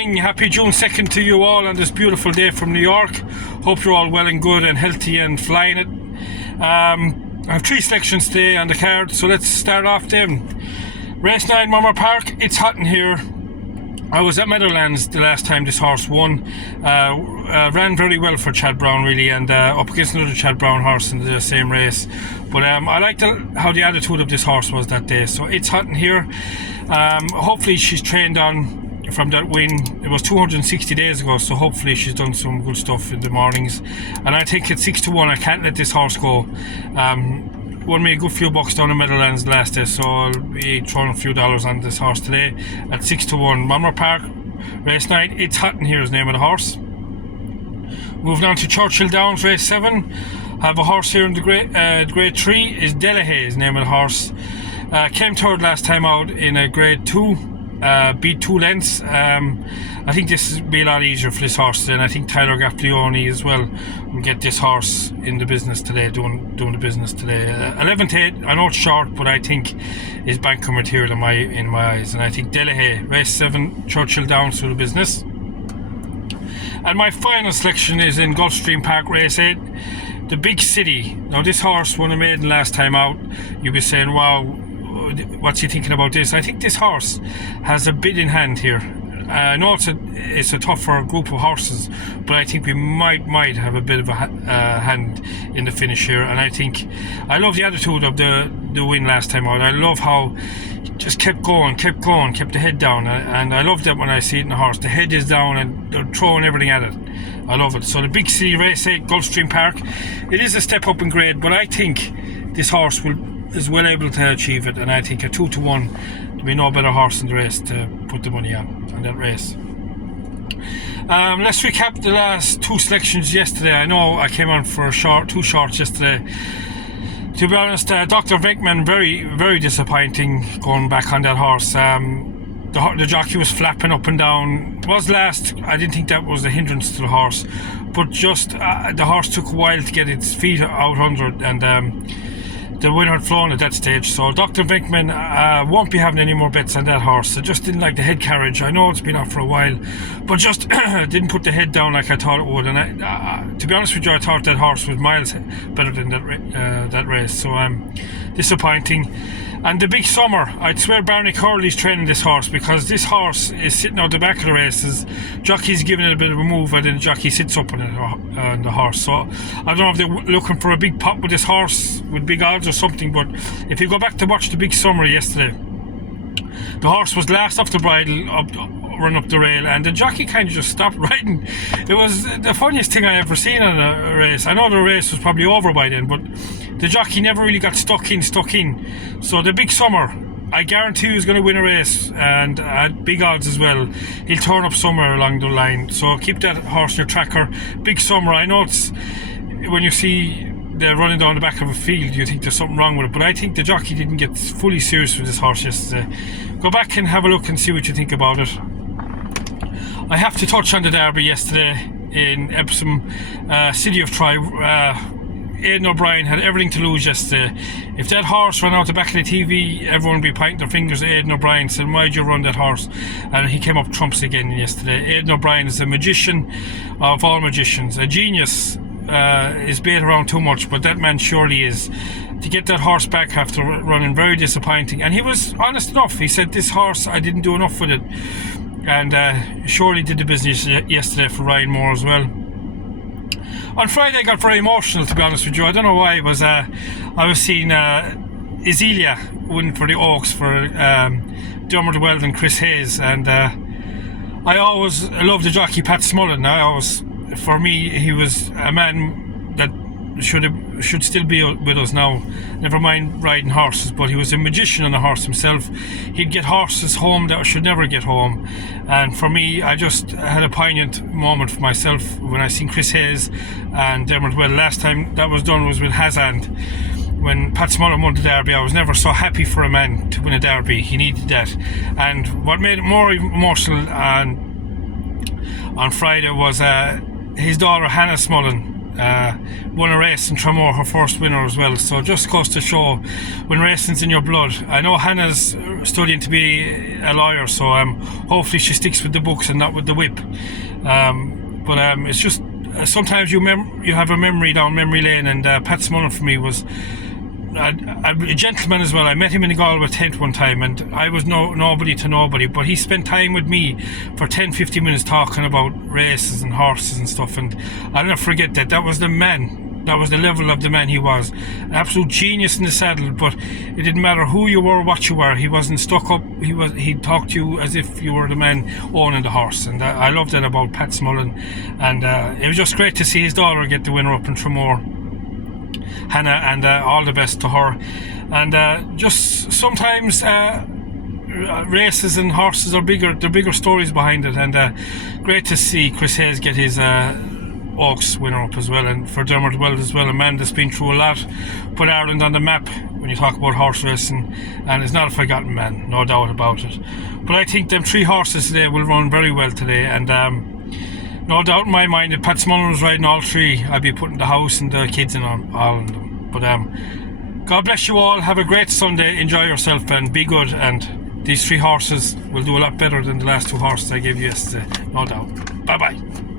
morning, happy June 2nd to you all on this beautiful day from New York. Hope you're all well and good and healthy and flying it. I have 3 selections today on the card, so let's start off then. Race 9, Monmore Park. It's hot in here. I was at Meadowlands the last time this horse won. Ran very well for Chad Brown really, and up against another Chad Brown horse in the same race. But I liked how the attitude of this horse was that day. So it's hot in here. Hopefully she's trained on from that win. It was 260 days ago, so hopefully she's done some good stuff in the mornings. And I think at 6-1 I can't let this horse go. Won me a good few bucks down in Meadowlands last day, so I'll be throwing a few dollars on this horse today at 6-1. Monmore Park, race 9. It's hot in here is the name of the horse. Moving on to Churchill Downs, race 7. I have a horse here in the grade 3 is Delahaye is the name of the horse. Came third last time out in a grade 2. Beat 2 lengths. I think this will be a lot easier for this horse, and I think Tyler Gaffleone as well will get this horse in the business today, doing the business today. 11-8, I know it's short, but I think is banker material in my eyes, and I think Delahaye, race 7, Churchill Downs, to the business. And my final selection is in Gulfstream Park, race 8, the Big City. Now this horse won a maiden last time out. You'll be saying, wow, what's he thinking about this? I think this horse has a bit in hand here. I know it's a tougher group of horses, but I think we might have a bit of a hand in the finish here. And I love the attitude of the win last time out. I love how he just kept going, kept the head down, and I love that when I see it in the horse. The head is down and they're throwing everything at it. I love it. So the Big City, race 8, Gulfstream Park. It is a step up in grade, but I think this horse is well able to achieve it, and I think a 2-1 there'll be no better horse in the race to put the money on that race. Let's recap the last 2 selections yesterday. I know I came on for 2 shorts yesterday. To be honest, Dr. Venkman, very, very disappointing going back on that horse. The jockey was flapping up and down. Was last. I didn't think that was a hindrance to the horse, but just the horse took a while to get its feet out under it, and the winner had flown at that stage. So Dr. Venkman won't be having any more bets on that horse. I just didn't like the head carriage. I know it's been out for a while, but just didn't put the head down like I thought it would. And to be honest with you, I thought that horse was miles better than that race. So disappointing. And the Big Summer, I'd swear Barney Curley's training this horse, because this horse is sitting out the back of the races. Jockey's giving it a bit of a move, and then the jockey sits up on the horse. So I don't know if they're looking for a big pop with this horse with big odds or something, but if you go back to watch the Big Summer yesterday, the horse was last off the bridle, run up the rail, and the jockey kind of just stopped riding. It was the funniest thing I ever seen in a race. I know the race was probably over by then, but the jockey never really got stuck in. So the Big Summer, I guarantee you, is going to win a race, and at big odds as well. He'll turn up somewhere along the line. So keep that horse in your tracker. Big Summer, I know it's when you see they're running down the back of a field, you think there's something wrong with it, but I think the jockey didn't get fully serious with this horse yesterday. Go back and have a look and see what you think about it. I have to touch on the derby yesterday in Epsom, City of Troy. Aidan O'Brien had everything to lose yesterday. If that horse ran out the back of the TV, everyone would be pointing their fingers at Aidan O'Brien, saying, why'd you run that horse? And he came up trumps again yesterday. Aidan O'Brien is a magician of all magicians, a genius. Is bait around too much, but that man surely is. To get that horse back after running, very disappointing. And he was honest enough. He said, this horse, I didn't do enough with it. And surely did the business yesterday for Ryan Moore as well. On Friday I got very emotional, to be honest with you. I don't know why. It was I was seeing Izelia win for the Oaks for Dermot Weld and Chris Hayes, and I always loved the jockey Pat Smullen. For me, he was a man that should still be with us now. Never mind riding horses, but he was a magician on a horse himself. He'd get horses home that should never get home. And for me, I just had a poignant moment for myself when I seen Chris Hayes and Dermot Weld. Last time that was done was with Hazand. When Pat Smullen won the Derby, I was never so happy for a man to win a Derby. He needed that. And what made it more emotional on Friday was his daughter Hannah Smullen won a race in Tramore, her first winner as well. So just goes to show when racing's in your blood. I know Hannah's studying to be a lawyer, so hopefully she sticks with the books and not with the whip. But it's just sometimes you have a memory down memory lane, and Pat Smullen for me was a gentleman as well. I met him in the Galway tent one time, and I was nobody to nobody, but he spent time with me for 10-15 minutes talking about races and horses and stuff, and I'll never forget that. That was the man, that was the level of the man he was. An absolute genius in the saddle, but it didn't matter who you were, what you were. He wasn't stuck up. He'd talk to you as if you were the man owning the horse, and I loved that about Pat Smullen. And it was just great to see his daughter get the winner up in Tramore, Hannah, and all the best to her. And just sometimes races and horses are bigger. There are bigger stories behind it, and great to see Chris Hayes get his Oaks winner up as well, and for Dermot Weld as well, a man that's been through a lot, put Ireland on the map when you talk about horse racing, and is not a forgotten man, no doubt about it. But I think them 3 horses today will run very well today, and no doubt in my mind, if Pat Smullen was riding all 3, I'd be putting the house and the kids in on all of them. But God bless you all. Have a great Sunday. Enjoy yourself and be good. And these 3 horses will do a lot better than the last 2 horses I gave you yesterday, no doubt. Bye bye.